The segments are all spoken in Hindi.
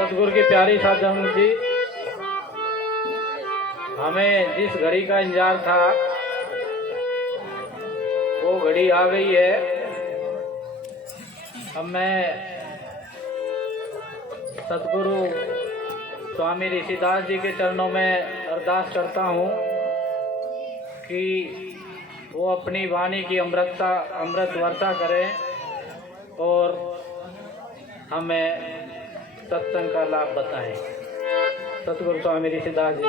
सतगुरु की प्यारी साधन जी, हमें जिस घड़ी का इंतजार था वो घड़ी आ गई है। अब मैं सतगुरु स्वामी ऋषिदास जी के चरणों में अरदास करता हूँ कि वो अपनी वाणी की अमृत वर्षा करें और हमें सत्संग का लाभ बताएं। सतगुरु स्वामी ऋषिदास जी।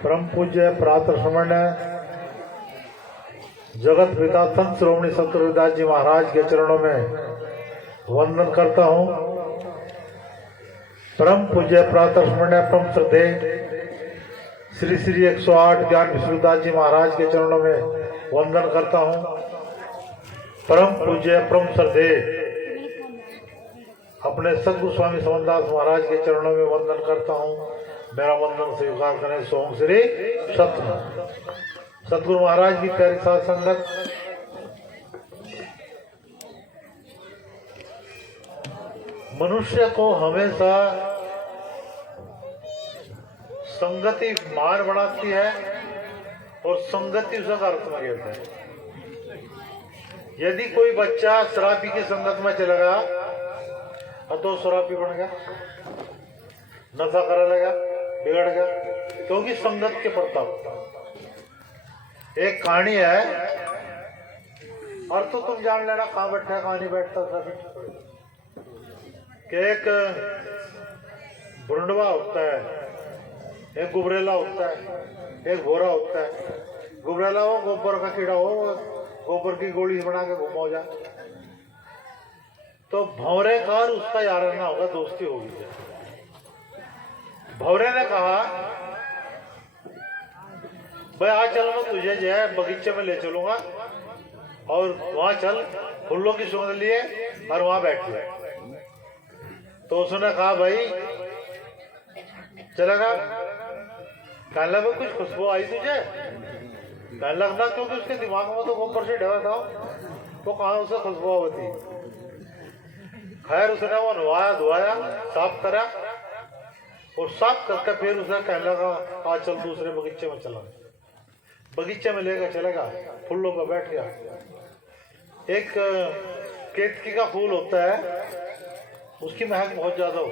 परम पूज्य प्रातः जगत पिता संत श्रोमणी सतगुरुदास जी महाराज के चरणों में वंदन करता हूँ। परम पूज्य प्रातः परम श्रद्धे श्री श्री 108 ज्ञान विश्वदास जी महाराज के चरणों में वंदन करता हूँ। परम पूज्य परम श्रद्धे अपने सतगुरु स्वामी समनदास महाराज के चरणों में वंदन करता हूँ। मेरा वंदन स्वीकार करें सोम श्री सतगुरु महाराज की प्यारी साथ संगत। मनुष्य को हमेशा संगति मान बढ़ाती है और संगति उसका अर्थ में गिरता है। यदि कोई बच्चा शराबी की संगत में चला गया तो शराबी बन गया, नशा करने लगा, बिगड़ गया, क्योंकि संगत के प्रताप। एक कहानी है और तो तुम जान लेना कहाँ बैठा है, कहाँ नहीं बैठता था। कि एक बुरंडवा होता है, एक गुबरेला होता है, एक घोरा होता है। गुबरेला हो गोबर का कीड़ा हो, गोबर की गोली बना के घुमाओ जा तो भंवरे का और उसका याराना होगा, दोस्ती होगी। भंवरे ने कहा भाई आज चल मैं तुझे जो है बगीचे में ले चलूंगा और वहां चल फूलों की सुगंध लिए और वहां बैठ ले। तो उसने कहा भाई चलेगा। कहने लगा कुछ खुशबू आई तुझे? कहने लगना क्योंकि उसके दिमाग में तो गोबर से डरा था, तो कहाँ उसे खुशबू होती। खैर उसने वो नवाया धोया साफ करा और साफ करके फिर उसने कहने लगा आज चल दूसरे बगीचे में चला। बगीचे में लेकर चलेगा, फूलों पर बैठ गया। एक केतकी का फूल होता है, उसकी महक बहुत ज्यादा हो।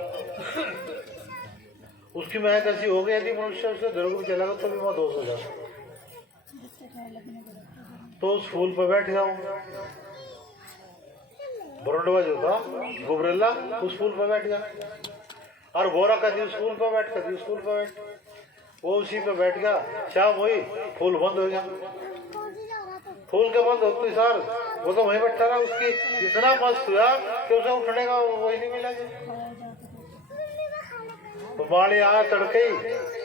उसकी महक ऐसी हो गई यदि मनुष्य उसके घर को भी चलेगा तो भी वहां दोष हो जाता। तो उस फूल पर बैठ जाऊं। बुरंडवा जो था गुबरेला उस फूल पर बैठ गया और बोरा कभी उस फूल पर बैठ, कभी उस फूल पर बैठ, वो उसी पे बैठ गया। शाम हुई, फूल बंद हो गया। फूल के बंद होते सार वो तो वहीं बैठा रहा। उसकी इतना मस्त हुआ कि उसे उठने का वही नहीं मिला। तो बाड़ी आया तड़के ही,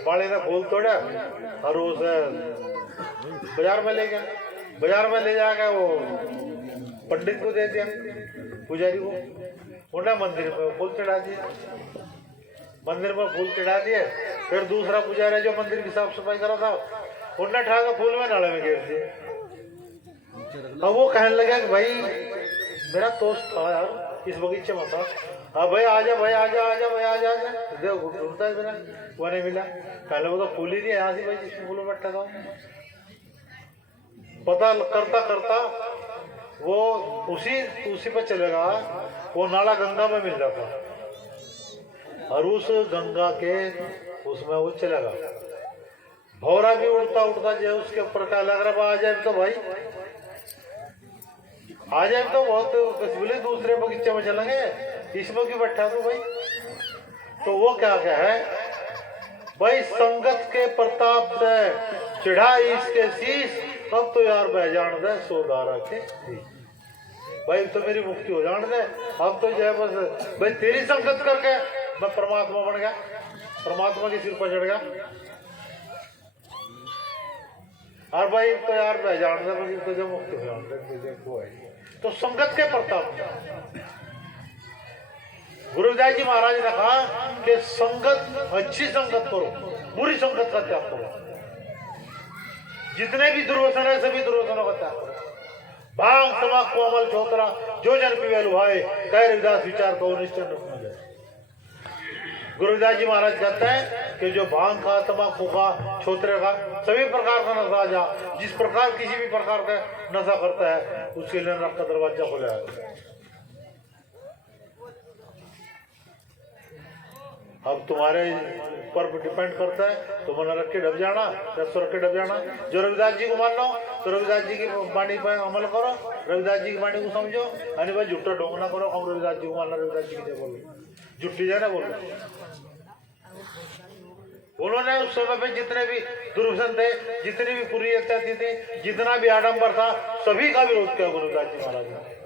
बाड़ी ने फूल तोड़ा और उसे बाजार में ले गया। बाजार में ले जाकर वो पंडित को दे दिया, पुजारी को। उन्हें मंदिर में फूल चढ़ा दिया। मंदिर में फूल चढ़ा दिए। फिर दूसरा पुजारी जो मंदिर की साफ सफाई करा था उन्हें उठा कर फूल में नाले में गिर दिए। अब वो कहने लगा कि भाई मेरा दोस्त था यार इस बगीचे में था, हाँ भाई आजा भाई आजा आजा भाई आजा आजा। देखो ढूंढता है बिना वो नहीं मिला। कहने वो तो फूल ही नहीं यहाँ से भाई जिसमें फूलों बैठा था। पता करता करता वो उसी पे चलेगा। वो नाला गंगा में मिल जाता और उस गंगा के उसमें वो चलेगा। भौरा भी उड़ता उड़ता जो उसके ऊपर का लग रहा आ जाए तो भाई आ जाए तो बहुत बोले दूसरे बगीचे में चलेंगे, इसमें क्यों बैठा तो भाई। तो वो क्या है भाई संगत के प्रताप से चढ़ा इसके शीश, अब तो यार बह जान दे सोदारा के भाई तो मेरी मुक्ति हो जान दे। अब तो जो है बस भाई तेरी संगत करके मैं परमात्मा बन गया, परमात्मा के सिर पर चढ़ गया। और भाई तो यार पहचान से तो जो मुक्त हो है तो संगत के प्रताप। गुरुदास जी महाराज ने कहा कि संगत, अच्छी संगत करो, बुरी संगत का त्याग करो। जितने भी दुर्वसन है सभी दुर्वसनों का त्याग करो। भांग तमाकू अमल चौतरा जो जन पीवे लुभाए, कह रविदास विचार को निश्चय न जाए। गुरुदास जी महाराज कहते हैं कि जो भांग का, तमाकू का, छोतरे का, सभी प्रकार का नशा जा जिस प्रकार किसी भी प्रकार का नशा करता है उसके लिए नरक का दरवाजा खुला है। अब तुम्हारे ऊपर डिपेंड करता है, तुम नरक के डब जाना या स्वर्ग के डब जाना। जो रविदास जी को मान लो तो रविदास जी की वाणी पर अमल करो, रविदास जी की वाणी को समझो, यानी भाई झूठा ढोंग ना करो। हम रविदास जी को मानना, रविदास जी की बोलो, झूठी जाए ना बोलो। उन्होंने उस समय पे जितने भी दुर्वसन थे, जितनी भी कुरीयतें थी, जितना भी आडंबर था, सभी का विरोध किया गुरुदास जी महाराज ने।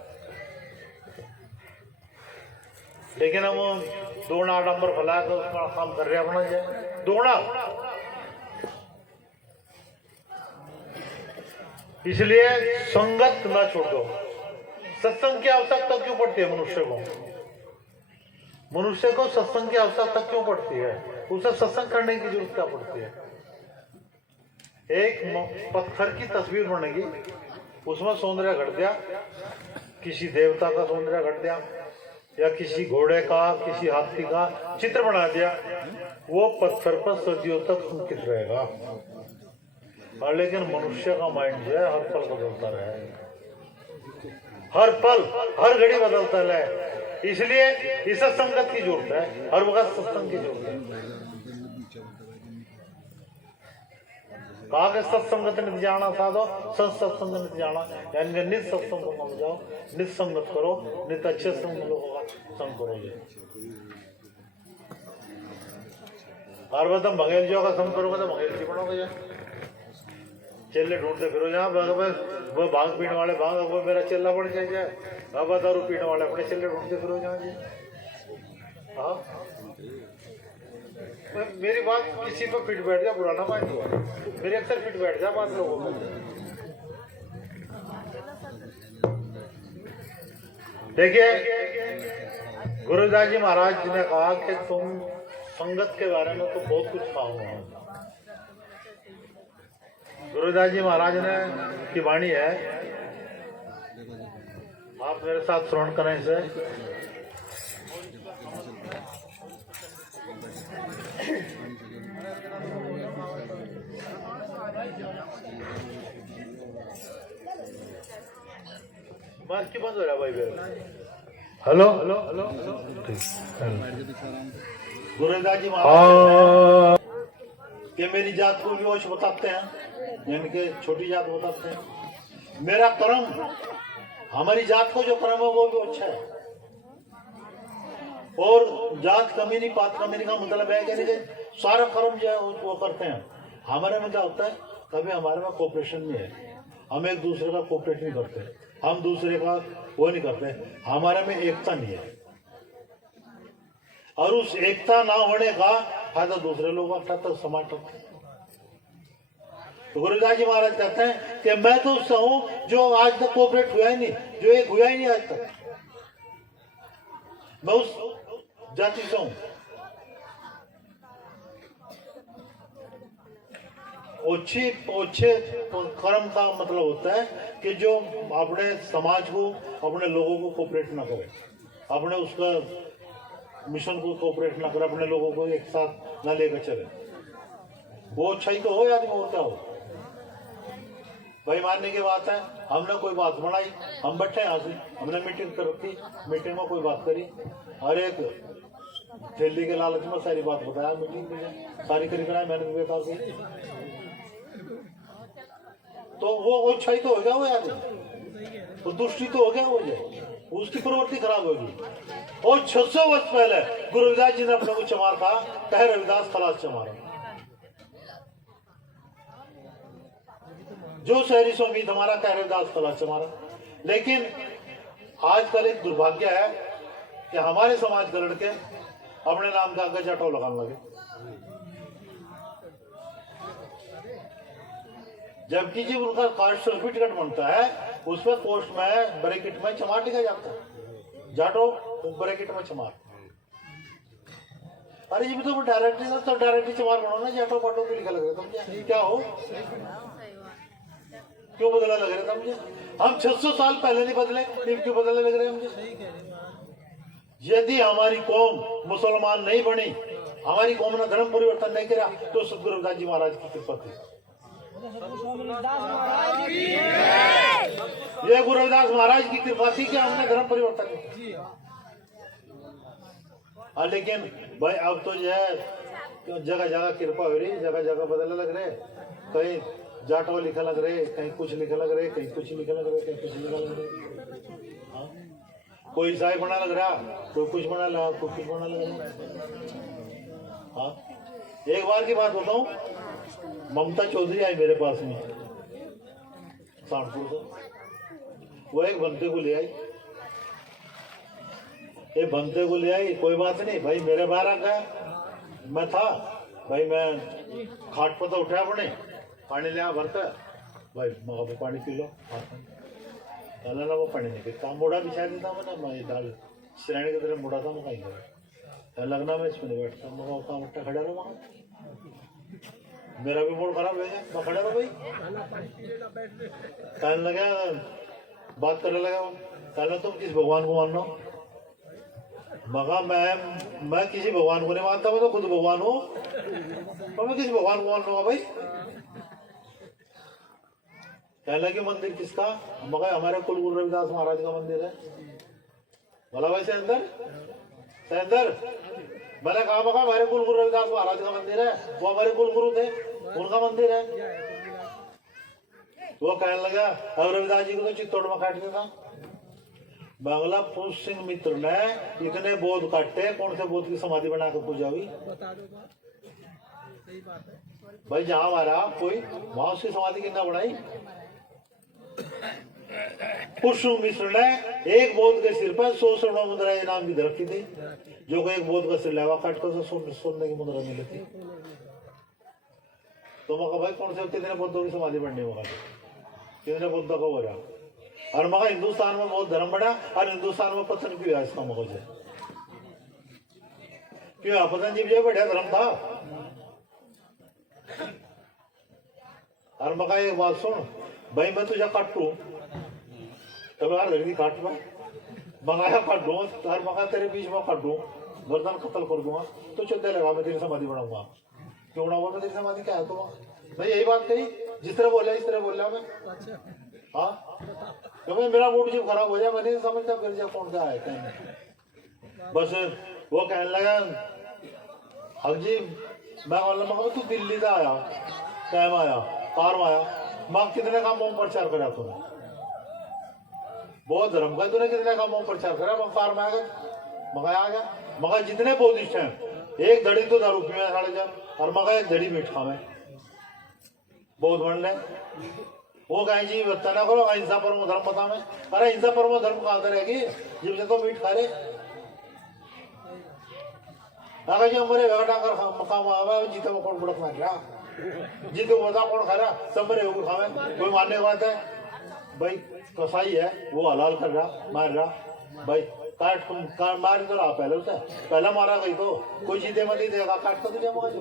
लेकिन हम दोना आडंबर फैला तो काम कर रहे अपना जाए दोना। इसलिए संगत ना छोड़ो। सत्संग की आवश्यकता क्यों पड़ती है मनुष्य को? मनुष्य को सत्संग की आवश्यकता क्यों पड़ती है? उसे सत्संग करने की जरूरत क्या पड़ती है? एक पत्थर की तस्वीर बनेगी, उसमें सौंदर्य घट दिया, किसी देवता का सौंदर्य घट दिया या किसी घोड़े का, किसी हाथी का चित्र बना दिया, वो पत्थर पर सदियों तक अंकित रहेगा। और लेकिन मनुष्य का माइंड जो है हर पल बदलता रहे, हर पल हर घड़ी बदलता रहे। इसलिए इस संगत की जरूरत है, हर वक्त सत्संग की जरूरत है। कहा कि सत्संगत नित जाना साधो, सत्संग नित जाना, यानी नित सत्संग को समझाओ, नित संगत करो, नित अच्छे संग लोगों का संग करोगे। हर वक्त मंगेल जी का संग करोगे तो मंगेल जी बनोगे। चेले ढूंढते फिरो जहाँ वो भांग पीने वाले भांग, वो मेरा चेला बन जाए, बाबा दारू पीने वाले अपने चेले ढूंढते फिरो जहाँ जी। हाँ, मेरी बात किसी पर फिट बैठ जा, बुरा ना मान लो, मेरी अक्सर फिट बैठ जा बात लोगों को। देखिए गुरुदास जी महाराज जी ने कहा कि तुम संगत के बारे में तो बहुत कुछ कहा। गुरुदास जी महाराज ने की वाणी है, आप मेरे साथ श्रवण करें इसे। माइक की बंद हो रहा भाई। हेलो हेलो हेलो गुरुदास जी महाराज कि मेरी जात को भी वो बताते हैं, यानी कि छोटी जात बताते हैं। मेरा कर्म, हमारी जात को जो कर्म है वो भी अच्छा है। और जात कमी नहीं, पात कमी नहीं का मतलब है कि सारा कर्म जो है वो करते हैं। हमारे में क्या होता है, कभी हमारे में कोऑपरेशन नहीं है, हम एक दूसरे का कोऑपरेट नहीं करते, हम दूसरे का वो नहीं करते, हमारे में एकता नहीं है। और उस एकता ना होने का फायदा दूसरे लोगों का, तक समाज तक। तो गुरुदास जी महाराज कहते हैं कि मैं तो उससे हूं जो आज तक कोऑपरेट हुआ ही नहीं, जो एक हुआ ही नहीं आज तक। मैं उस जाति से हूं। ओछे कर्म का मतलब होता है कि जो अपने समाज को, अपने लोगों को कोऑपरेट ना करे, अपने उसका मिशन को कोऑपरेट ना करे, अपने लोगों को एक साथ ना लेकर चले। वो अच्छा ही तो हो आदमी, और क्या हो। भाई मानने की बात है, हमने कोई बात बनाई, हम बैठे यहाँ से, हमने मीटिंग कर रखी, मीटिंग में कोई बात करी, हर एक दिल्ली के लालच में सारी बात बताया, मीटिंग में सारी करी कराई मैंने बेकार की, तो वो अच्छा ही तो हो गया वो आदमी, वो दुष्टि तो हो गया वो, उसकी प्रवृत्ति खराब होगी। और 600 वर्ष पहले गुरु रविदास जी ने अपने को चमार कहा, कहे रविदास खलास चमारा, जो शहरी सो उम्मीद हमारा, कह रविदास खलास चमारा। लेकिन आजकल एक दुर्भाग्य है कि हमारे समाज के लड़के अपने नाम का आगे जाटो लगाने लगे। जबकि जब उनका कास्ट सर्टिफिकेट बनता है उसमें पोस्ट में ब्रैकेट में चमार लिखा जाता है, जाटो ब्रैकेट में चमार। अरे ये भी तो डायरेक्टली तो डायरेक्टली चमार बनाओ ना, जाटो पाटो क्यों लिखा लग रहा है तुम क्या हो, क्यों बदला लग रहा था मुझे? हम 600 साल पहले नहीं बदले, फिर क्यों बदलने लग रहे हैं मुझे? यदि हमारी कौम मुसलमान नहीं बनी, हमारी कौम ने धर्म परिवर्तन नहीं किया तो सतगुरु रविदास जी महाराज की कृपा थी। ये गुरु रविदास महाराज की कृपा थी कि हमने धर्म परिवर्तन किया। लेकिन भाई अब तो जो है जगह जगह कृपा हो रही, जगह जगह बदलने लग रहे, कहीं जाटो लिखा लग रहे, कहीं कुछ लिखा लग रहे, कहीं कुछ लिखा लग रहे, कहीं कुछ लिखा लग रहे। कोई ईसाई बना लग रहा, कोई कुछ बना लगा, कोई कुछ बना लग रहा। हाँ, एक बार की बात बताऊं, ममता चौधरी आई मेरे पास में सहारनपुर से, वो एक बंदे को ले आई, ये बंदे को ले आई, कोई बात नहीं भाई, मेरे बाहर आ गया, मैं था भाई, मैं खाट पर तो उठा अपने, पानी ले आ भरता भाई, मगा पानी पी लो, ना वो पानी नहीं पीता, मोड़ा बिछा देता मैं ना, मैं दाल श्रेणी की तरह मोड़ा था, मैं कहीं गया लगना, मैं इसमें नहीं बैठता, मगा काम उठा खड़ा रहा वहाँ, मेरा भी मूड खराब है, मैं खड़ा रहा भाई, कहने लगा, बात करने लगा, कहना तुम किस भगवान को मान रहे हो? मगा मैं किसी भगवान को नहीं मानता, मैं तो खुद भगवान हूँ, तो मैं किसी भगवान को मान रहा हूँ भाई। कहने लगे मंदिर किसका? मगर हमारे कुल गुरु रविदास महाराज का मंदिर है। बोला भाई सेंदर मैंने कहा मगा हमारे कुल गुरु रविदास महाराज का मंदिर है, वो हमारे कुल गुरु थे, उनका मंदिर है। वो कहने लगा अब रविदास जी को तो चित्तौड़ में काट देता। बांग्ला पुष्प सिंह मित्र ने इतने बोध काटे, कौन से बोध की समाधि बना कर पूजा हुई भाई? जहां हमारा कोई वहां उसकी समाधि कितना बनाई? पुष्प मिश्र ने एक बोध के सिर पर 100 स्वर्ण मुद्रा इनाम की रखी थी, जो को एक बोध का सिर लेवा काट कर सोने की मुद्रा मिली थी। तो मैं भाई कौन से कितने बुद्धों की समाधि बनने होगा, कितने बुद्धों का हो रहा? और मगर हिंदुस्तान में बहुत धर्म बढ़ा और हिंदुस्तान में पतन क्यों है इसका मगज है क्यों? पतन जी भी बढ़िया धर्म था। और मगा एक बात सुन भाई, मैं तुझे काटू तो यार लड़की काट पाए, मंगाया काट दूंगा, और मगा तेरे बीच में काट दूँ, गर्दन कत्ल कर दूंगा, तो चलते लगा मैं तेरी समाधि बनाऊंगा। क्यों ना बोला तेरी समाधि क्या है? तो मैं यही बात कही, जिस तरह बोला इस तरह बोल रहा मैं। हाँ, क्योंकि मेरा मूड जब खराब हो जाए मैं नहीं समझता फिर जब कौन सा आया कहीं। बस वो कहने लगा हक जी, मैं बोला तू दिल्ली से आया, कैम आया, कार में आया, माँ कितने कामों में प्रचार करा तूने? बहुत धर्म का तूने कितने कामों में प्रचार करा? मैं कार में आ गया, मगा आ गया, मगा जितने बौद्धिस्ट हैं एक धड़ी तो दारू पी साढ़े जा, और मगा एक धड़ी मीठ खावे बहुत बढ़ वो कहीं जी बता ना करो अहिंसा परमो धर्म पता में। अरे हिंसा परमो धर्म कहाँ से रहेगी जब से तो मीठ खा रहे? अगर जी हमारे वेगटाकर मकाम आवा जीते वो कौन बुड़क मार रहा, जीते वो बता कौन खा रहा, सब मेरे ऊपर खावे, कोई मानने की बात है भाई? कसाई है वो हलाल कर रहा, मार रहा भाई, काट मार तो रहा पहले उसे, पहला मारा गई तो कोई जीते मत ही देगा, काट तो तुझे मौज।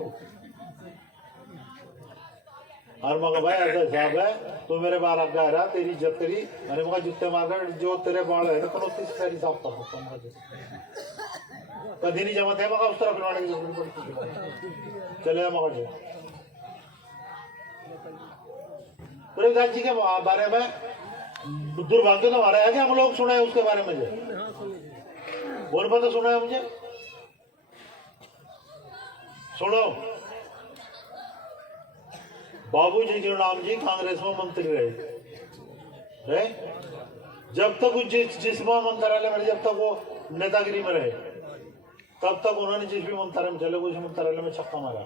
और मगर भाई ऐसा हिसाब है, तो मेरे बार अब जा रहा, तेरी इज्जत करी, मैंने मगर जुत्ते मारकर जो तेरे बाल है तो सारी साफ कर सकता हूँ, कभी नहीं जमा थे मगर उस तरफ लौटने की जरूरत पड़ती चले मगर जो रविदास जी के बारे में दुर्भाग्य तो हमारा है कि हम लोग सुना है उसके बारे में, बोल पर तो सुना है मुझे। सुनो, बाबूजी जीवनराम जी कांग्रेस में मंत्री रहे, जब तक जिस मंत्रालय में, जब तक वो नेतागिरी में रहे, तब तक उन्होंने जिस भी मंत्रालय में चले उस मंत्रालय में छक्का मारा।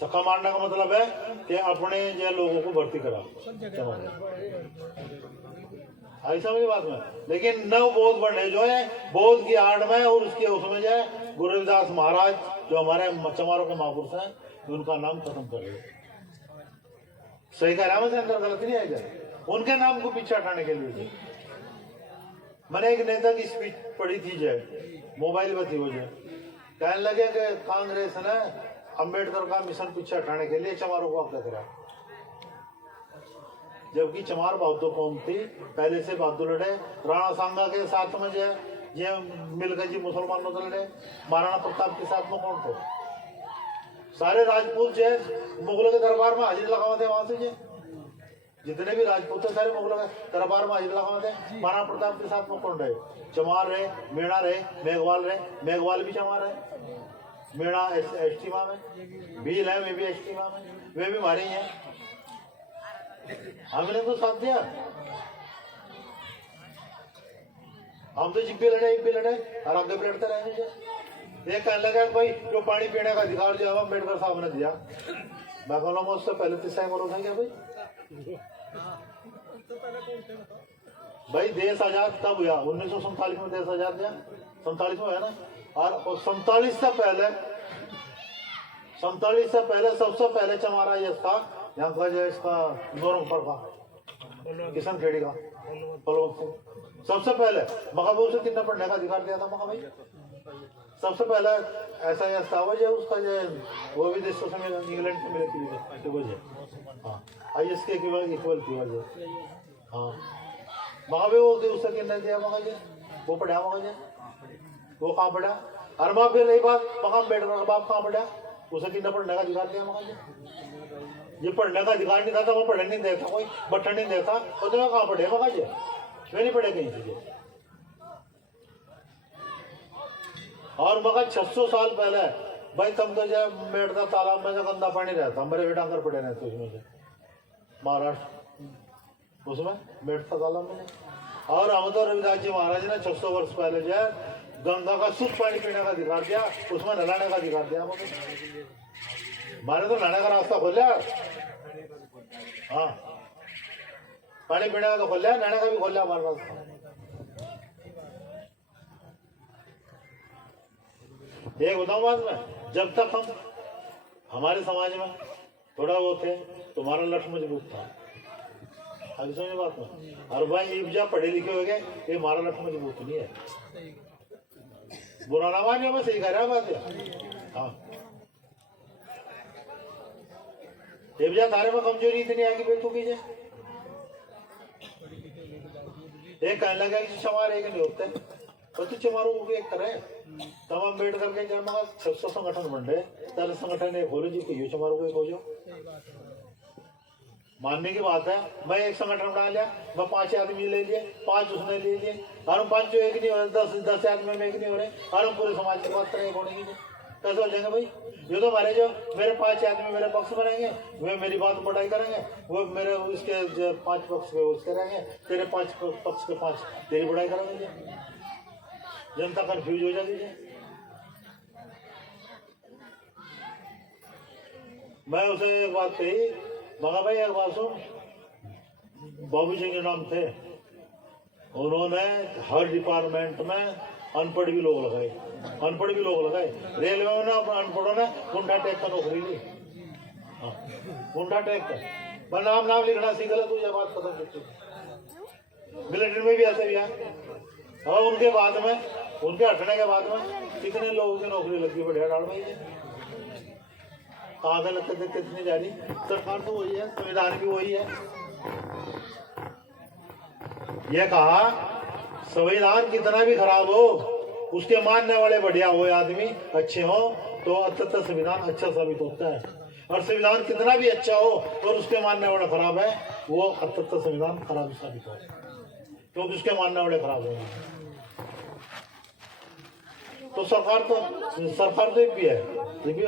छक्का मारने का मतलब है कि अपने जो लोगों को भर्ती करा, ऐसा मेरी बात में। लेकिन नव बौद्ध बढ़े जो है बौद्ध की आड़ में और उसके उसमें जो है गुरु रविदास महाराज जो हमारे चमारों के महापुरुष हैं, उनका नाम खत्म कर रहे। सही कह रहा, अंदर गलत नहीं आएगा। उनके नाम को पीछे हटाने के लिए मैंने एक नेता की स्पीच पढ़ी थी, जय मोबाइल में थी वो, जो कहने लगे कि कांग्रेस ने अंबेडकर का मिशन पीछे हटाने के लिए चमारों को आपका करा, जबकि चमार बहादुर कौम थी, पहले से बहादुर लड़े, राणा सांगा के साथ में जो ये मिलकर जी मुसलमानों से लड़े, महाराणा प्रताप के साथ में कौन थे, सारे राजपूत जो मुगलों के दरबार में हाजिर लगा हुए थे, वहां से जो जितने भी राजपूत थे सारे मुगलों के दरबार में हाजिर लगा हुए थे। महाराणा प्रताप के साथ में कौन रहे, चमार रहे, मेणा रहे, मेघवाल रहे, मेघवाल भी चमार है, मेणा एस्टीमा में, भील है वे भी एस्टीमा में, वे भी हमारे ही हैं, हमने तो साथ दिया। हम तो जिब्बे लड़े और आगे भी लड़ते रहेंगे। ये कहने लगा भाई जो पानी पीने का अधिकार जो है अम्बेडकर साहब ने दिया, मैं कहूँगा मैं उससे पहले तीसरा मरोगा क्या भाई देश आजाद तब हुआ 1947 में, देश आजाद दिया 47 में है ना, और 47 से पहले सबसे पहले चमारा ये था यहाँ का जो इसका नौरंगपुर का किशन खेड़ी का बलवंत सिंह, सबसे पहले महाबूब से कितना पढ़ने का अधिकार दिया था महा भाई, सबसे पहला ऐसा यह था वो जो उसका जो वो भी देशों से इंग्लैंड से मिले थी वजह, हाँ IS के इक्वल थी वजह, हाँ महाबूब वो उससे कितना दिया महा जी, वो पढ़ा महा जी, वो कहाँ पढ़ा, और माँ फिर रही बात मकाम अम्बेडकर का बाप कहाँ पढ़ा, उसे कितना पढ़ने का अधिकार दिया महा जी, ये पढ़ने का अधिकार नहीं था वो पढ़ने नहीं देता, कोई बट्ठन नहीं देता, तो मैं कहाँ पढ़े महा जी, मैं नहीं पढ़े कहीं से। और मगर 600 साल पहले भाई तुम तो जब मेड़ता तालाब में जो गंदा पानी रहता, हमारे बेटांकर पड़े रहते उसमें से महाराष्ट्र, उसमें मेड़ता तालाब में, और हम तो रविदास जी महाराज ने 600 वर्ष पहले जो है गंगा का शुद्ध पानी पीने का अधिकार दिया, उसमें नहाने का अधिकार दिया हमारे तो नहाने का रास्ता खोला, हाँ पानी पीने का तो खोला, नहाने का भी खोला हमारे रास्ता। एक बताऊं बात में, जब तक हम हमारे समाज में थोड़ा वो थे तुम्हारा लक्ष्य मजबूत था, अभी समझे बात में, और भाई इब्जा पढ़े लिखे हो गए ये हमारा लक्ष्य मजबूत नहीं है, बुरा ना मानिए, मैं सही कह रहा बात है, हाँ इब्जा तारे में कमजोरी इतनी आगे बैठ चुकी है, एक कहने लगा कि चमार एक नहीं होते, तो चमारों को भी एक करे, तब अम्बेडकर के जब 600 संगठन बन रहे, तारे संगठन एक खोलो जी को चमारों को एक हो जाओ, मानने की बात है। मैं एक संगठन बना लिया, मैं 5 आदमी ले लिए, 5 उसने ले लिए, और हम 5 एक नहीं हो रहे, 10 आदमी में एक नहीं हो रहे, और हम पूरे समाज की बात करेंगे होने की, कैसे हो जाएंगे भाई, ये तो हमारे जो मेरे 5 आदमी मेरे पक्ष में रहेंगे, वे मेरी बात बढ़ाई करेंगे, वो मेरे उसके 5 पक्ष के उसके रहेंगे, तेरे 5 पक्ष के 5 तेरी बढ़ाई करेंगे, जनता कंफ्यूज हो जाती है। मैं उसे एक बात कही, मगा भाई एक बात सुन, बाबू जी के नाम थे, उन्होंने हर डिपार्टमेंट में अनपढ़ भी लोग लगाए, रेलवे में ना अनपढ़ों ने गुंडा टैग का नौकरी ली, हाँ गुंडा टैग का, मैं नाम लिखना सीख गया, तुझे बात खत्म करती, मिलिट्री में भी ऐसे भी है। और उनके बाद में, उनके हटने के बाद में कितने लोगों की नौकरी लगी, बढ़िया डाल भाई कहाँ से लगते थे, कितनी जा रही, सरकार तो वही है, संविधान भी वही है। यह कहा संविधान कितना भी खराब हो, उसके मानने वाले बढ़िया हो, आदमी अच्छे हो, तो अंततः संविधान अच्छा साबित होता है, और संविधान कितना भी अच्छा हो और उसके मानने वाले खराब है, वो अंततः संविधान खराब साबित हो, क्योंकि उसके मानने वाले खराब हो। तो सरकार तो भी है, ये भी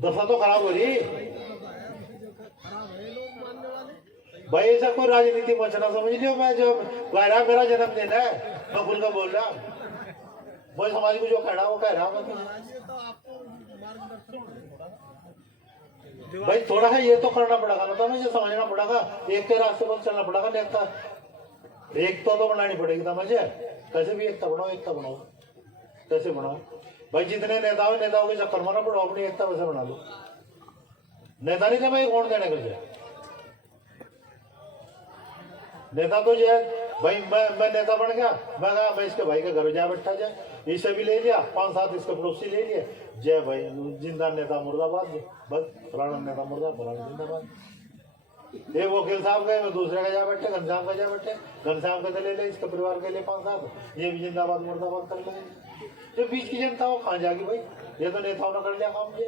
दशा तो खराब हो रही भाई, ऐसा कोई राजनीति बचना समझ लियो, मैं जो कह रहा मेरा जन्मदिन है, मैं खुल कर बोल रहा, वो समाज को जो कह रहा वो कह रहा मैं भाई, थोड़ा सा ये तो करना पड़ेगा ना, तो मुझे समझना पड़ेगा, एक के रास्ते पर चलना पड़ेगा, नेता एकता तो बनानी पड़ेगी था मुझे, कैसे भी एकता बनाओ, कैसे बनाओ भाई, जितने नेताओं के चक्कर में ना पड़ो, अपनी एकता वैसे बना लो, नेता नहीं कमाई कौन देने कर जाए? नेता तो जो है भाई मैं नेता बन गया, मैं इसके भाई के घर जा बैठा जाए, इसे भी ले लिया, 5-7 इसके पड़ोसी ले लिए, जय भाई जिंदा नेता मुर्दाबाद, बस फलाना नेता मुर्दा फलाना जिंदाबाद। ये वकील साहब गए, मैं दूसरे का जा बैठे, घनश्याम का जा बैठे, घनश्याम के ले ले इसके परिवार के लिए 5-7, ये भी जिंदाबाद मुर्दाबाद कर लेंगे। जो बीच की जनता वो कहाँ जाएगी भाई? ये तो नेताओं ने कर लिया काम। ये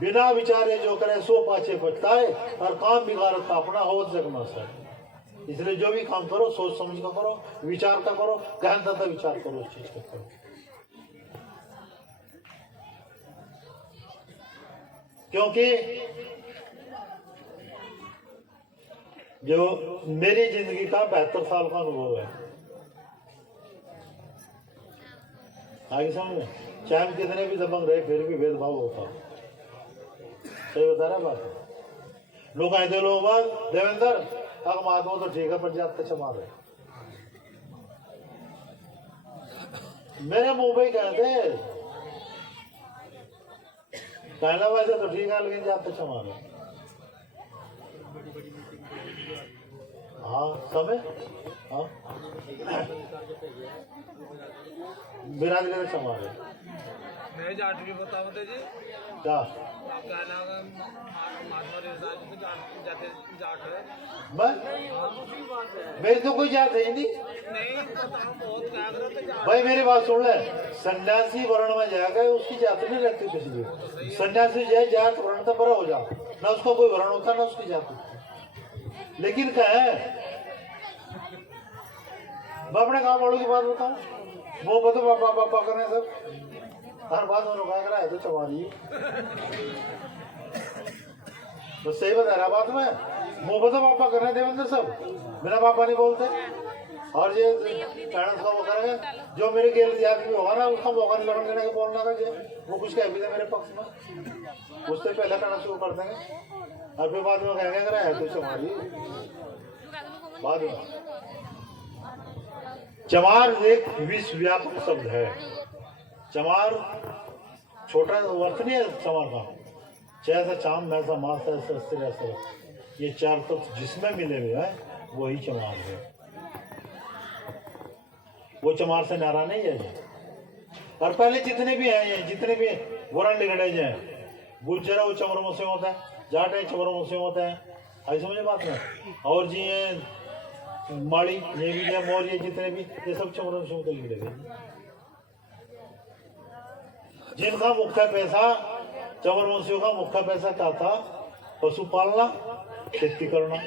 बिना विचारे जो करे सो पाछे पछताए, और काम बिगाड़त अपना हो सकना सर। इसलिए जो भी काम करो सोच समझ कर करो, विचार का करो, गहनता विचार करो उस चीज का करो। क्योंकि जो मेरी जिंदगी का 72 साल का अनुभव है, आगे समझ, चाहे हम कितने भी दबंग रहे फिर भी भेदभाव होता। सही बता रहा बात? लोग आए थे लोग बात देवेंद्र अब महात्मा तो ठीक है पर जाते क्षमा रहे, मेरे मुंह पे कहते कहना वैसे तो ठीक है लेकिन जाते क्षमा रहे। हाँ समय, हाँ बिरादरी में क्षमा रहे। मैं जाट भी बताते जी क्या आप कहना महात्मा देवदास जी तो जाते जाट है। मेरी तो कोई जात है ही नहीं। नहीं बताओ बहुत क्या करते जाट। भाई मेरी बात सुन ले, सन्यासी वर्ण में जाएगा उसकी जात नहीं रहती किसी की। सन्यासी जाए जात वर्ण तो बड़ा हो जा, ना उसको कोई वर्ण होता ना उसकी जात होती। लेकिन क्या है, मैं अपने गाँव वालों की बात बताऊं, वो बता पापा पापा करने सब हर बात में रुका कर है तो चमारी तो सही बता रहा बात में, वो बता पापा करने देवेंद्र सब मेरा पापा नहीं बोलते। और ये पेरेंट्स का वो करेंगे जो मेरे गेल जात भी होगा ना उसका मौका नहीं लगने देने का बोलना का जो वो कुछ कह भी दे मेरे पक्ष में, उससे पहले करना शुरू कर देंगे और फिर बाद में कहेंगे अगर है तो चमारी। बाद में चमार एक विश्वव्यापक शब्द है। चमार छोटा अर्थ नहीं है चमार का, जैसा चाम वैसा मास ऐसा स्थिर ऐसा, ये चार तत्व जिसमें मिले हुए हैं वही चमार है। वो चमार से नारा नहीं है ये। और पहले जितने भी हैं ये जितने भी वर्ण लिगड़े हैं, गुर्जर वो चमरों से होता है, जाट है चमरों से होता है, आई समझे बात में। और जी ये माड़ी ये भी है, मोर ये जितने भी ये सब चमरों से होते लिगड़े हुए। जिनका मुख्य पैसा चमरवंशियों का मुख्य पैसा क्या था? पशु पालना, खेती करना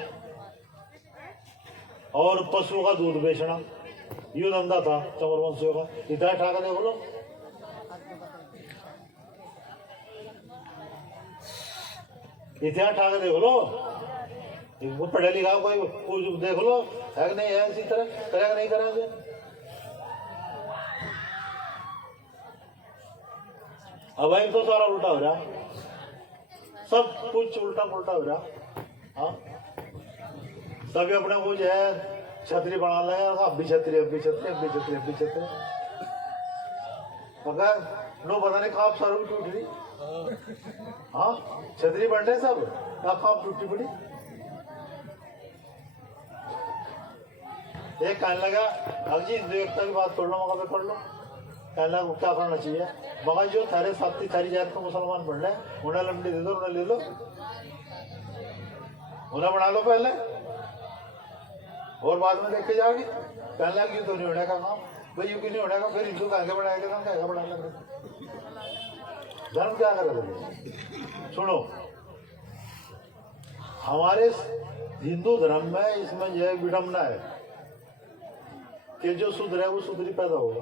और पशुओं का दूध बेचना, ये धंधा था चमरवंशियों का। इतना ठाका देखो लो, इतिहास ठाका देखो लो, वो पढ़े लिखा कोई देख लो है कि नहीं है, इसी तरह करेगा नहीं करेंगे। अब भाई तो सारा उल्टा हो रहा, सब कुछ उल्टा पुल्टा हो रहा। हाँ सभी अपने को जो है छतरी बना लेंगे, अब भी छतरी अब भी छतरी अब भी छतरी अब भी छतरी, मगर नो पता नहीं कहाँ सर टूट रही। हाँ छतरी बन रहे सब, कहाँ टूटी पड़ी। एक कहने लगा अब जी हिंदू एकता की बात कर लो, मगर कर लो, कहना को क्या करना चाहिए, मगर जो थारे साथी थारी जात को मुसलमान बन रहे उन्हें लंडी दे दो, उन्हें ले लो, उन्हें बना लो पहले और बाद में देख के जाओगे। कहना क्यों तो नहीं होने का काम भाई, यूं क्यों नहीं होने का, फिर हिंदू कहेंगे बढ़ाएगा काम कहेगा बढ़ाने का, धर्म क्या करेगा। सुनो हमारे हिंदू धर्म में इसमें यह विडम्बना है कि जो शुद्ध है वो शुद्ध ही पैदा होगा।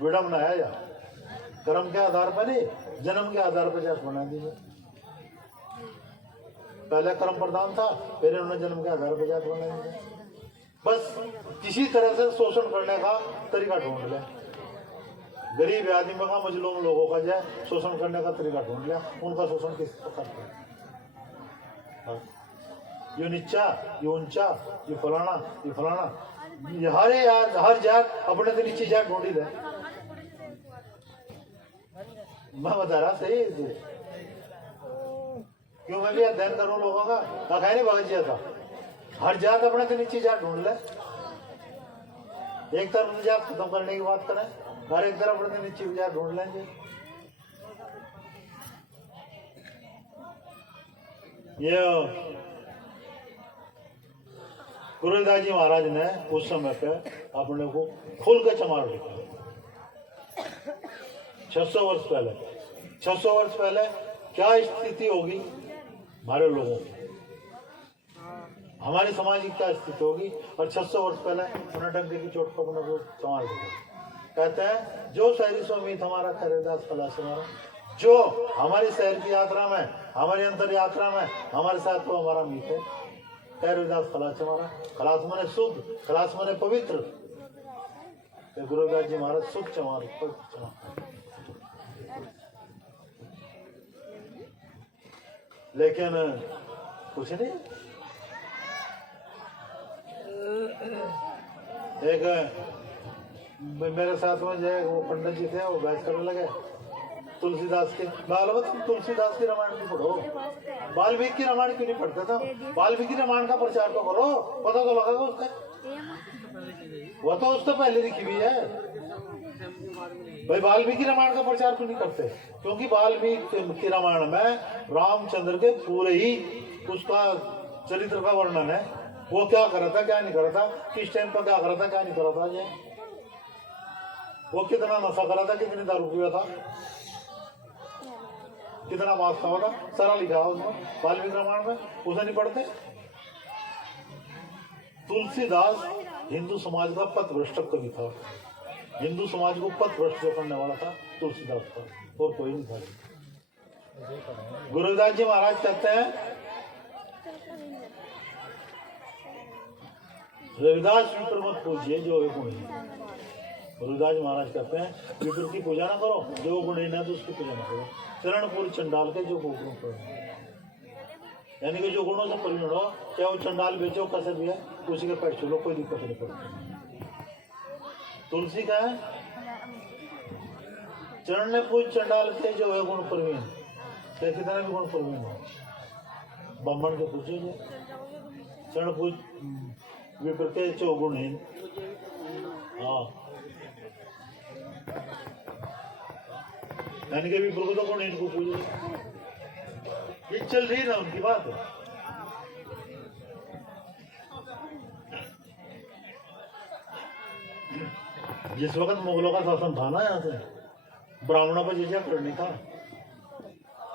विडम्बना है या कर्म के आधार पर नहीं, जन्म के आधार पर जात बना दीजिए। पहले कर्म प्रधान था, फिर उन्होंने जन्म के आधार पर जात बना दिया। बस किसी तरह से शोषण करने का तरीका ढूंढ लिया, गरीब आदमी का मजलूम लोगों का जो है शोषण करने का तरीका ढूंढ लिया। उनका शोषण किस प्रकार करते हैं, ये नीचा ये ऊंचा ये फलाना ये फलाना, हर जात अपने से नीचे जात ढूंढी रहे। मैं बता रहा सही है तू। क्यों मैं भी अध्ययन करूँ लोगों का बखाई नहीं भगत जी था। हर जात अपने से नीचे जात ढूंढ ले। एक तरफ जात खत्म करने की बात करें, हर एक तरफ अपने से नीचे जात ढूंढ लेंगे। ये गुरुदास जी महाराज ने उस समय पे अपने को खुल के चमार लिखा। 600 वर्ष पहले, 600 वर्ष पहले क्या स्थिति होगी हमारे लोगों की, हमारे समाज की क्या स्थिति होगी, और 600 वर्ष पहले उन्हें डंके की चोट पर अपने को संभाल दिया। कहते हैं जो शहरी स्वामीत हमारा खरीदास खलास हमारा, जो हमारी शहर की यात्रा में, हमारी अंतर यात्रा में हमारे साथ तो हमारा मीत है। खैरदास खलास हमारा, खलास मने शुद्ध, खलास मने पवित्र। तो गुरुदास जी महाराज शुद्ध चमार, लेकिन कुछ नहीं। एक मेरे साथ में जो वो पंडित जी थे, वो बहस करने लगे तुलसीदास के बालवत, तुलसीदास की रामायण की पढ़ो, वाल्मीकि की रामायण क्यों नहीं पढ़ते था? वाल्मीकि रामायण का प्रचार तो करो, पता तो लगा उसका, वो तो उससे पहले लिखी हुई है भाई। वाल्मीकि रामायण का प्रचार क्यों नहीं करते? क्योंकि वाल्मीकि रामायण में रामचंद्र के पूरे ही उसका चरित्र का वर्णन है। वो क्या कर रहा था, क्या नहीं कर रहा था, किस टाइम पर क्या कर रहा था, क्या नहीं कर रहा था, ये वो कितना नशा कर रहा था, कितनी दारू पिया था, कितना मांस खावा था, सारा लिखा है उसमें वाल्मीकि रामायण में। उसे नहीं पढ़ते। तुलसीदास हिंदू समाज का पथभ्रष्ट कवि था। हिंदू समाज को पथभ्रष्ट करने वाला था तुलसीदास था, और कोई नहीं था। गुरुदास जी महाराज कहते हैं रविदास विप्र मत पूजिए जो एक गुण है। गुरुदास महाराज कहते हैं विप्र की पूजा ना करो, जो गुण है तो उसकी पूजा ना करो। चरणपुर चंडाल के जो गुणों पर, यानी कि जो गुणों से परिणत हो, चाहे वो चंडाल बेचो कैसे भी है, उसी के पैर चलो, कोई दिक्कत नहीं पड़ती। तुलसी का है चरण ने पूज चंडाल के जो है गुण प्रवीण, चाहे कितना भी गुण प्रवीण हो, ब्राह्मण के पूछो जो चरण पूज विप्र के जो गुण है। हाँ, यानी कि विप्र को तो गुण इनको पूजो। ये चल रही ना उनकी बात है। जिस वक्त मुगलों का शासन था ना, यहाँ से ब्राह्मणों पर जिजिया करने का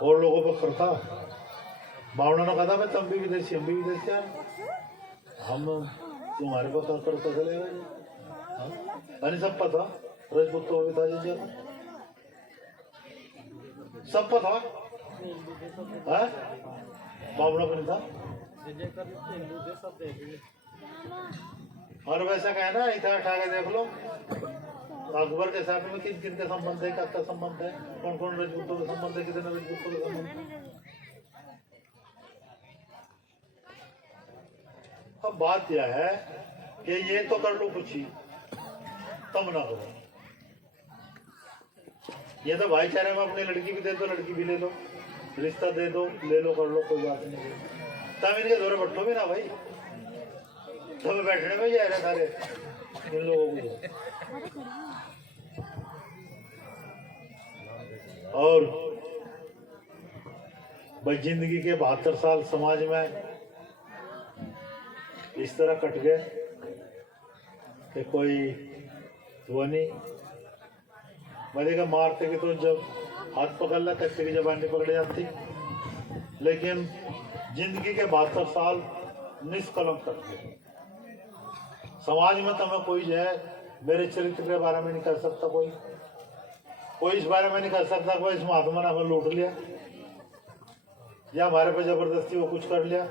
और लोगों पर करता। ब्राह्मणों ने कहा था तुम भी विदेशी, हम भी विदेशी हैं, हम तुम्हारे पास कर चलेगा। अरे सब पता, राजपूत को भी था जिजिया, सब पता है, ब्राह्मणों पर नहीं था। और वैसा कहना इतिहास उठा के देख लो, अकबर के साथ में किन किन के संबंध है, क्या संबंध है, कौन कौन राजपूतों के संबंध है, कितने राजपूतों के संबंध है। अब बात यह है कि ये तो कर लो कुछ ही, तब ना करो। ये तो भाईचारे में अपनी लड़की भी दे दो, लड़की भी ले लो, रिश्ता दे दो, ले लो, कर लो, कोई बात नहीं। तब इनके दौरे बैठो भी ना भाई, तब बैठने में ही आ रहे सारे इन लोगों को। और भाई जिंदगी के 72 साल समाज में इस तरह कट गए कि कोई वो नहीं। मरेगा मारते कि तो जब हाथ पकड़ ला कच्चे की जबान नहीं पकड़ जाती, लेकिन जिंदगी के 72 साल निष्कलंक कट गए। समाज में तो मैं कोई जो है मेरे चरित्र के बारे में नहीं कर सकता, कोई इस बारे में नहीं कर सकता कोई इस महात्मा ने हमें लूट लिया या हमारे पे जबरदस्ती वो कुछ कर लिया,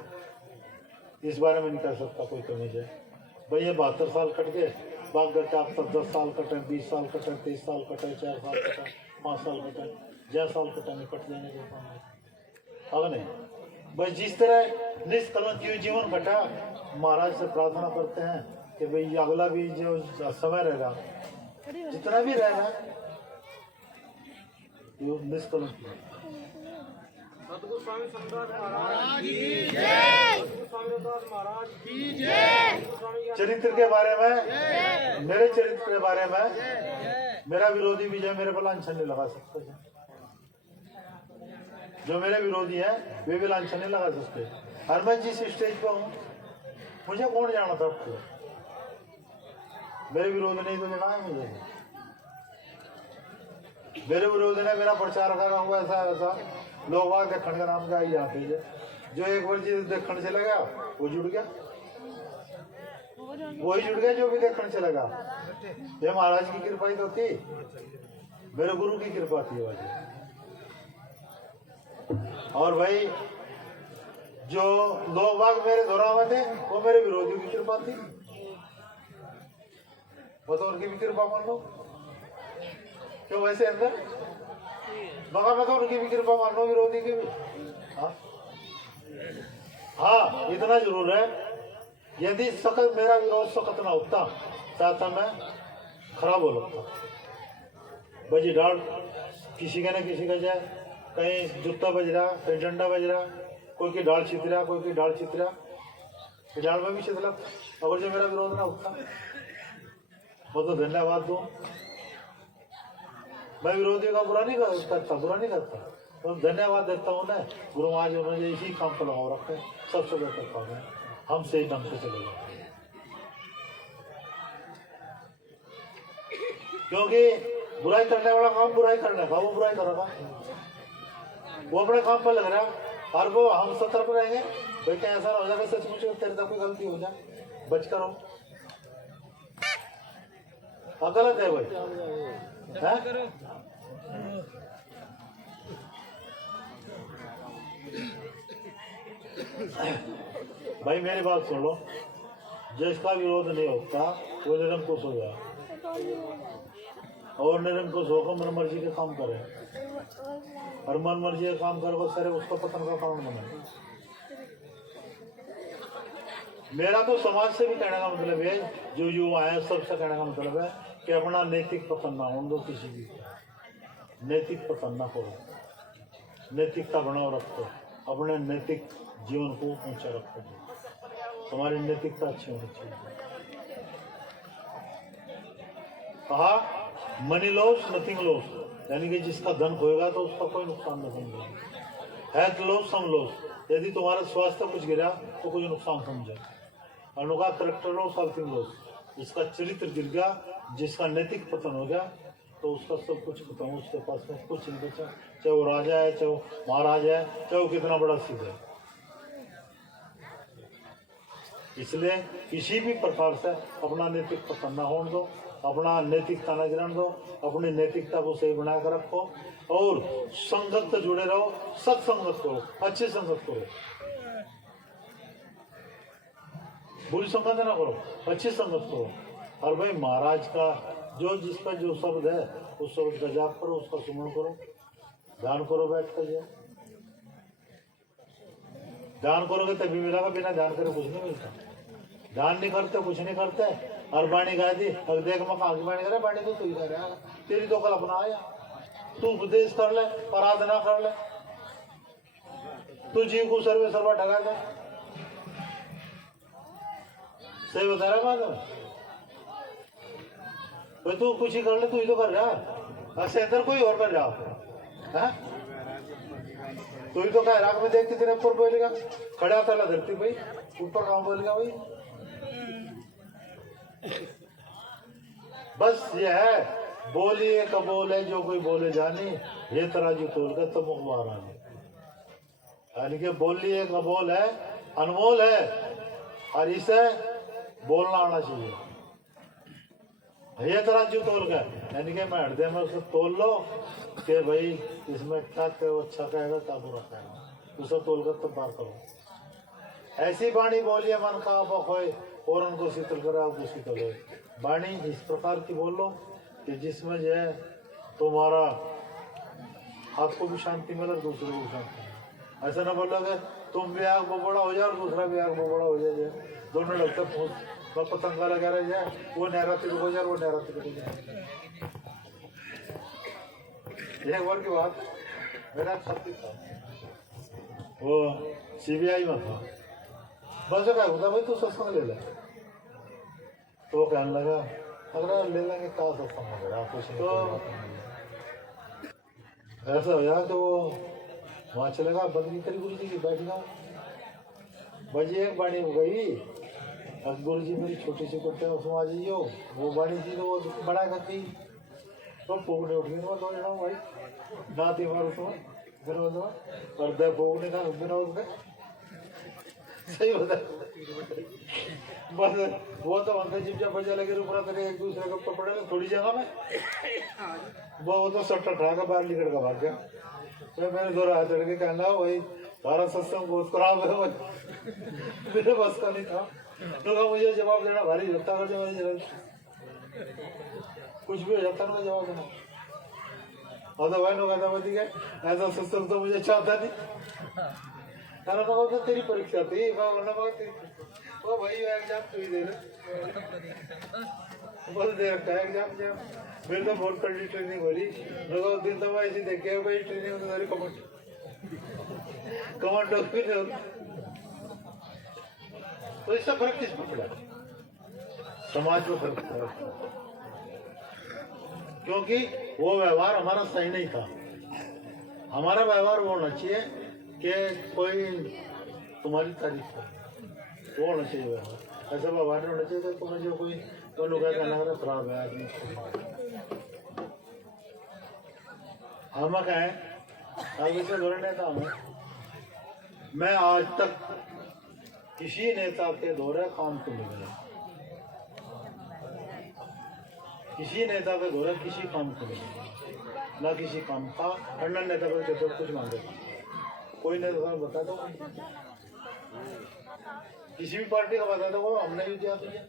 इस बारे में नहीं कर सकता कोई कमी है। भाई ये 72 साल कट गए, बाग करके आप तक 10 साल कटे, 20 साल कटे, 30 साल कटे, 4 साल कटे, 5 साल कटे, 6 साल कटे, निकट जाने के अब नहीं। भाई जिस तरह निष्कलंक जीवन कटा, महाराज से प्रार्थना करते हैं कि भाई अगला भी जो समय रहेगा, जितना भी रहेगा, ये निष्कलंक है। सतगुरु स्वामी संतदास महाराज की जय, सतगुरु स्वामी रविदास महाराज की जय, सतगुरु स्वामी चरित्र के बारे में, मेरे चरित्र के बारे में मेरा विरोधी विजय मेरे पर लांछन नहीं लगा सकता है। जो मेरे विरोधी है वे भी लांछन नहीं लगा सकते। और मैं जिस स्टेज पर हूँ मुझे कौन जाना था आपको? मेरे विरोधी नहीं तो जाना है मुझे। मेरे विरोधी ने मेरा प्रचार करा हुआ ऐसा ऐसा लोग वहां देखने का नाम का ही जाते हैं। जो एक बार चीज देखने चला गया वो जुड़ गया, वही जुड़ गया जो भी देखने चला गया। ये महाराज की कृपा ही तो थी, मेरे गुरु की कृपा थी वजह। और भाई जो लोग बाग मेरे दोहरा में थे वो मेरे विरोधियों की कृपा थी, वो तो उनकी भी कृपा मान लो। क्यों वैसे अंदर बगा मैं तो उनकी भी कृपा मान लो, विरोधी की भी। हाँ इतना जरूर है, यदि सख्त मेरा विरोध सख्त ना होता चाहता मैं खराब हो लगता। बजी डाल किसी का ना किसी का जाए, कहीं जूता बज रहा, कहीं डंडा बज रहा, कोई की डाल चितरा, कोई की डाल चितरा, डाल में भी चितला। अगर जो मेरा विरोध ना होता वो तो धन्यवाद दो। मैं विरोधी का बुरा नहीं करता, बुरा नहीं करता, तो धन्यवाद देता हूँ ना। गुरु महाराज उन्होंने इसी काम पर लगाओ रखे, सबसे बेहतर काम है, हम सही ढंग से चले जाते। क्योंकि बुराई करने वाला काम बुराई करने का, वो बुराई करेगा, वो अपने काम पर लग रहा है। और वो हम सतर्क रहेंगे भाई क्या ऐसा हो जाएगा सचमुच तेरे से कोई गलती हो जाए, बच करो। गलत है भाई, है? भाई मेरी बात सुन लो, जिसका विरोध नहीं होता वो निरंकुश हो जाए, और निरंकुश होकर मन मर्जी के काम करे, और मन मर्जी के काम करोगे सारे उसका पतन का कारण बने। मेरा तो समाज से भी कहने का मतलब है, जो युवा है सबसे कहने का मतलब है कि अपना नैतिक पतन ना होने दो, किसी भी नैतिक पतन ना करो, नैतिकता बनाओ रखो, अपने नैतिक जीवन को ऊंचा रखो, तुम्हारी नैतिकता अच्छी होनी चाहिए। कहा मनी लॉस नथिंग लॉस, यानी कि जिसका धन खोएगा तो उसका कोई नुकसान नहीं समझेगा। हेल्थ लॉस सम लॉस, यदि तुम्हारा स्वास्थ्य कुछ गिरा तो कुछ नुकसान समझे। अनुका करेक्टर लॉस समथिंग लॉस, जिसका चरित्र गिर गया, जिसका नैतिक पतन हो गया तो उसका सब कुछ खत्म, उसके पास में कुछ नहीं बचा, चाहे वो राजा है, चाहे वो महाराज है, चाहे वो कितना बड़ा सिद्ध है। इसलिए किसी भी प्रकार से अपना नैतिक पतन न होने दो, अपना नैतिकता न गिरने दो, अपनी नैतिकता को सही बना कर रखो, और संगत से जुड़े रहो, सत्संगत करो, अच्छी संगत करो, बुरी संगत ना करो, अच्छी संगत करो। और भाई महाराज का जो जिस पर जो शब्द है उस शब्द का जाप करो, उसका सुमन करो, ध्यान करो बैठ कर जाए। ध्यान करोगे तभी मिलेगा, बिना ध्यान करे कुछ नहीं मिलता। ध्यान नहीं करते कुछ नहीं करते। और बाणी गा दी, अब देख मैं कहा बाणी करे, बाणी तो तू ही कर रहा, तेरी तो कल्पना आया, तू उपदेश कर ले, आराधना कर ले, तू जीव को सर्वे सर्वा ढगा दे, सही बता रहा बात भाई। तू कुछ ही कर ले, तू ही तो कर रहा, ऐसे अंदर कोई और कर रहा है, तू ही तो कह राग में देख के तेरे ऊपर बोलेगा, खड़ा था धरती भाई ऊपर काम बोलेगा भाई। बस ये है, बोलिए कबोल है जो कोई बोले जानी, ये तराजू तोल कर तो मुखबार आने, यानी कि बोलिए कबोल है, अनमोल है, और इसे बोलना आना चाहिए। ये तराजू तोल कर, यानी कि मैं हृदय में उसको तोल लो कि भाई इसमें क्या अच्छा कहेगा क्या बुरा कहेगा, उसे तोल कर तब बात करो। ऐसी वाणी बोलिए मन का आप खोए, और उनको शीतल करा आपको शीतल हो। वाणी इस प्रकार की बोल लो कि जिसमें जो है तुम्हारा आपको भी शांति मिले, दूसरे को भी शांति मिले। ऐसा ना बोलोगे तुम भी आग बोबड़ा हो जाए और दूसरा भी आग बोबड़ा हो जाए, दोनों लगते पतंगा लगा रह जाए, वो नहराती रुक जाए, वो नहराती रुक जाए। एक बार की बात, मेरा छात्री था, वो CBI में था। बस क्या होता भाई तू सत्संग ले ले, तो वो कहने लगा अगर ले लेंगे क्या सत्संग हो गया कुछ तो ऐसा हो यार तो वो वहाँ चलेगा बदली करी गुरु जी की बैठ गया। बजी एक बाणी हो गई, अब गुरु जी मेरी छोटी सी कुत्ते उसमें आ जाइयो, वो बाणी थी तो वो बड़ा करती तो पोगने उठ गई तो दो जना भाई नाती मार उसमें फिर वो और दे पोगने का बिना उसमें सही होता बस वो तो अंदर जिप बजा लगे ऊपर तेरे एक दूसरे के ऊपर पड़े थोड़ी जगह में वो तो सट्टा ठा का बाहर निकल का भाग गया। तो मैंने दो रात चढ़ के कहना भाई सारा सत्संग बहुत खराब है, मेरे बस का नहीं था। तो कहा मुझे जवाब देना भारी होता कर कुछ भी हो जाता ना जवाब देना। और तो भाई कहता बोलती है ऐसा सत्संग तो मुझे चाहता नहीं। अरे तो तेरी परीक्षा थी वो भाई एग्जाम तू ही दे बस दे रखा है एग्जाम। मेरे तो बहुत कड़ी ट्रेनिंग हो रही, मेरे दिन तो ऐसी देखे भाई ट्रेनिंग तो सारी कमांडो भी नहीं होता। तो इसका फर्क किस पर पड़ा? समाज में फर्क पड़ा, क्योंकि वो व्यवहार हमारा सही नहीं था। हमारा व्यवहार वो होना चाहिए कि कोई तुम्हारी तारीफ करे, वो होना चाहिए व्यवहार। ऐसा व्यवहार नहीं होना चाहिए कि तुम्हें जो कोई तो लोग कहना खराब है आदमी। हम क्या है अब इसे दौरे नेता हूँ मैं, आज तक किसी नेता के दौरे काम को नहीं मिला, किसी नेता के दौरे किसी काम को नहीं मिला, ना किसी काम का अण्डा नेता को तो कुछ मांगे कोई नेता बता दो, किसी भी पार्टी का बता दो वो हमने भी दिया तुझे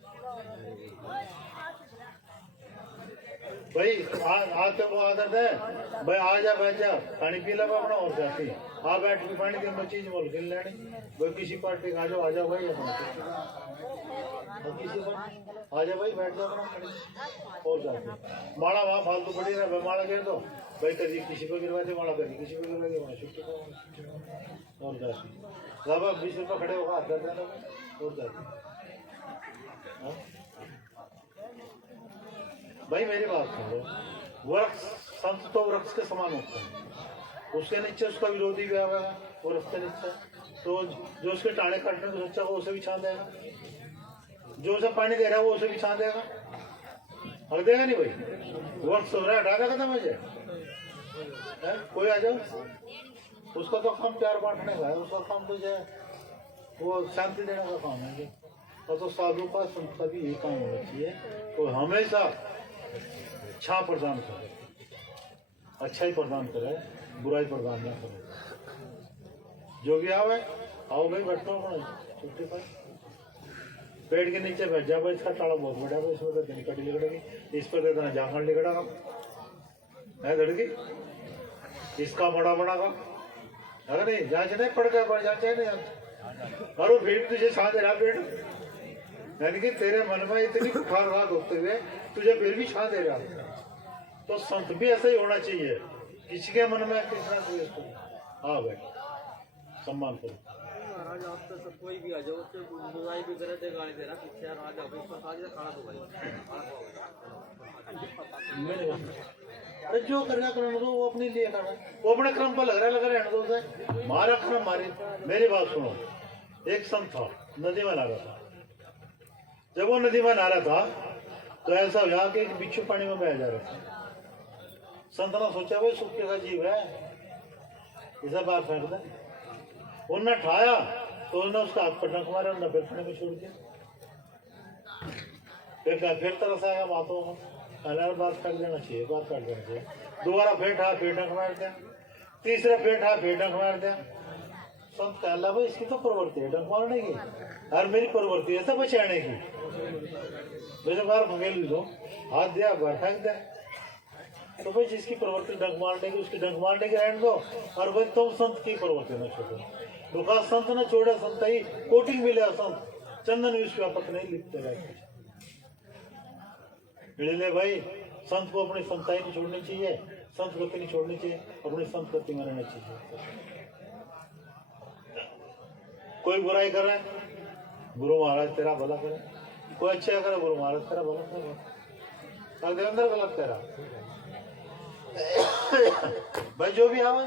भाई। आज तो वो आदत है भाई आ जा बैठ जा पानी पी ला अपना और जाती आ बैठ के पानी की चीज बोल खेल लेनी भाई। किसी पार्टी का आ जाओ भाई किसी पर आ जा भाई बैठ जा अपना और जाती माड़ा वहाँ फालतू पड़ी रहा माड़ा गिर दो भाई, कभी किसी पर गिरवाते माड़ा कभी किसी पर गिरवा वहाँ छुट्टी और जाती 20 रुपये खड़े होगा हाथ कर देना और जाती। भाई मेरी बात सुनो, वृक्ष संत तो वृक्ष के समान होता है, उसके नीचे उसका विरोधी भी आएगा वृक्ष के नीचे, तो जो उसके टाणे काटने को सोचा वो उसे भी छान देगा, जो उसे पानी दे रहा है वो उसे भी छान देगा, हर देगा नहीं भाई। वृक्ष हो रहा है हटा देगा था मुझे कोई आ जाओ, उसका तो काम प्यार बांटने का है, उसका काम तो जो वो शांति देने का काम है। तो साधु का संत का भी यही काम होना चाहिए, तो हमेशा अच्छा प्रदान करे, अच्छा ही प्रदान करे, बुराई प्रदान ना करे। जो भी आवे आओ भाई बैठो अपना छुट्टी पर पेड़ के नीचे बैठ जा भाई, इसका ताड़ा बहुत बड़ा है, इसमें तो दिन कटी लिगड़ेगी, इस पर तो जाखड़ लिगड़ा है लड़की, इसका बड़ा बड़ा का अगर नहीं जांच नहीं पड़ गया पर जांच नहीं जांच और फिर तुझे छान दे रहा पेड़, यानी कि तेरे मन में इतनी खुखार बात होते हुए तुझे फिर भी छान दे रहा। तो संत भी ऐसा ही होना चाहिए, किसी के मन में कितना हाँ भाई सम्मान करो। महाराज आप तो सब कोई भी आ जाओ उससे बुराई भी करे थे गाली दे रहा पीछे आ जाओ इसको साथ खाना तो भाई अरे जो करेगा क्रम तो वो अपने लिए करना, वो अपने क्रम पर लग रहा है तो मारा क्रम मारे। मेरी बात सुनो, एक संत था नदी में नहा रहा था, जब वो नदी में नहा रहा था तो ऐसा हुआ कि एक बिच्छू पानी में बह जा रहा था। संत ने सोचा भाई सूखे का जीव है इसे बाहर फेंक दे, उन्होंने ठाया तो उन्होंने उसका हाथ पर डंक मारा, उन्होंने फिर पानी में छोड़ दिया, फिर तरस आएगा माथों में बात फेंक देना चाहिए, बात काट देना चाहिए। दोबारा फिर ठा फिर डंक मार दिया, तीसरे फिर ठा फिर डंक मार दिया। संत कहला भाई इसकी तो प्रवृत्ति है डंक मारने की, और मेरी प्रवृत्ति है सब बचाने की, वैसे बार फंगेल दो हाथ दिया बार फेंक दिया। तो भाई जिसकी प्रवृत्ति डंक मारने की उसकी डंक मारने की रहने दो, और भाई तुम संत की प्रवृत्ति न छोड़ो। दुखा संत न छोड़ा संत ही कोटिंग मिले संत चंदन विश्व व्यापक नहीं लिखते रहते। ले भाई संत को अपनी संताई नहीं छोड़नी चाहिए, संत गति नहीं छोड़नी चाहिए, अपनी संत गति में रहना चाहिए। कोई बुराई कर रहा है, गुरु महाराज तेरा भला करे, कोई अच्छा करे, गुरु महाराज तेरा भला करे। देवेंद्र गलत कह रहा भाई, जो भी आवे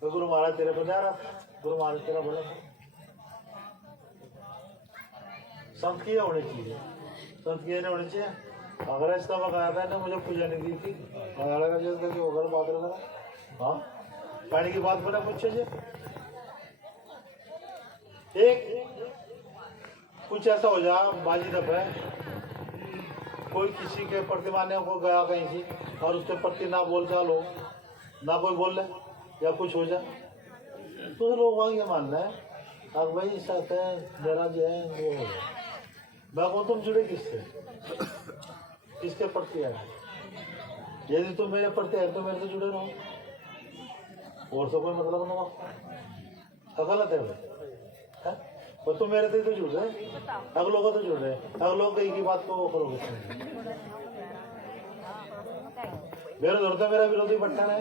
तो गुरु महाराज तेरे को जा रहा, गुरु महाराज तेरा भला करे। संत की होनी चाहिए, संत की नहीं होनी चाहिए। अगर इसका मकान है ना, मुझे पूजा नहीं दी थी, बात रहा। हाँ, पानी की बात बना पूछे जी। एक कुछ ऐसा हो जा बाजी दफे, कोई किसी के प्रतिमाने को गया कहीं से और उसके प्रति ना बोल चाल हो, ना कोई बोल ले या कुछ हो जाए, तो लोग वहाँ ये मानना है अब भाई सत है मेरा जो है वो हो गया। मैं कहूँ तुम जुड़े किससे, किसके प्रति है? यदि तुम मेरे प्रति है तो मेरे से जुड़े रहो, और सब कोई मतलब ना गलत है भाई। और तुम मेरे से तो जुड़ रहे, अगले लोगों तो जुड़ रहे, अगले लोग कहीं की बात को वो करोगे। मेरे धरते मेरा विरोधी बट्टन है,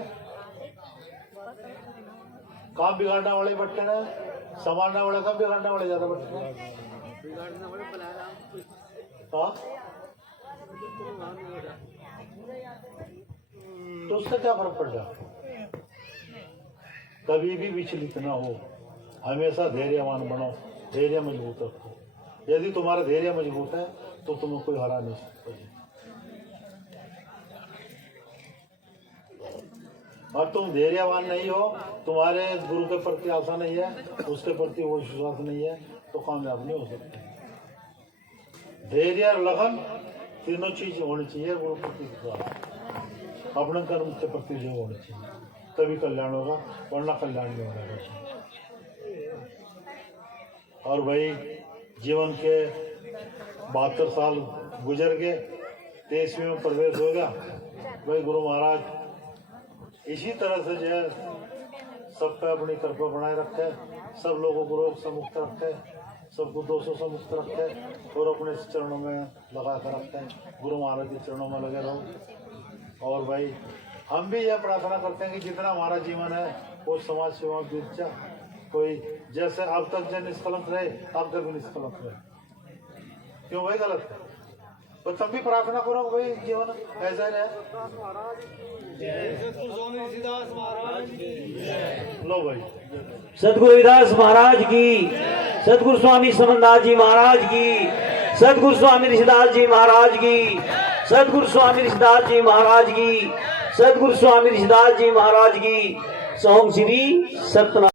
काम बिगाड़ने वाले बट्टन है, संभालने वाले काम बिगाड़ने वाले ज्यादा बट्टन है। हाँ, तो उससे क्या फर्क पड़ जाए? कभी भी विचलित ना हो, हमेशा धैर्यवान बनो, धैर्य मजबूत रखो। यदि तुम्हारा धैर्य मजबूत है तो तुम्हें कोई हरा नहीं सकता। और तुम धैर्यवान नहीं हो, तुम्हारे गुरु के प्रति आशा नहीं है, उसके प्रति वो विश्वास नहीं है, तो कामयाब नहीं हो सकते। धैर्य, लगन, तीनों चीज होनी चाहिए गुरु प्रति विश्वास, अपने कर्म के प्रति जो होनी चाहिए, तभी कल्याण होगा, वरना कल्याण नहीं होगा। और भाई जीवन के 72 साल गुजर गए, 23वीं में प्रवेश हो गया। भाई गुरु महाराज इसी तरह से जो है सब पे अपनी कृपा बनाए रखे, सब लोगों को रोग से मुक्त रखे, सबको दोषों से मुक्त रखे और अपने चरणों में लगा कर रखते हैं। गुरु महाराज के चरणों में लगे रहो। और भाई हम भी यह प्रार्थना करते हैं कि जितना हमारा जीवन है वो समाज सेवा में बीत जाए। कोई जैसे अब तक जो निष्कलंक रहे, अब तक भी निष्कलंक रहे। क्यों भाई गलत है? तो तब भी प्रार्थना करो भाई जीवन ऐसा रहे। लो भाई, सदगुरु रविदास महाराज की, सदगुरु स्वामी समनदास जी महाराज की, सदगुरु स्वामी ऋषिदास जी महाराज की, सदगुरु स्वामी ऋषिदास जी महाराज की, सदगुरु स्वामी ऋषिदास जी महाराज की। सोम श्री सत्यनारायण।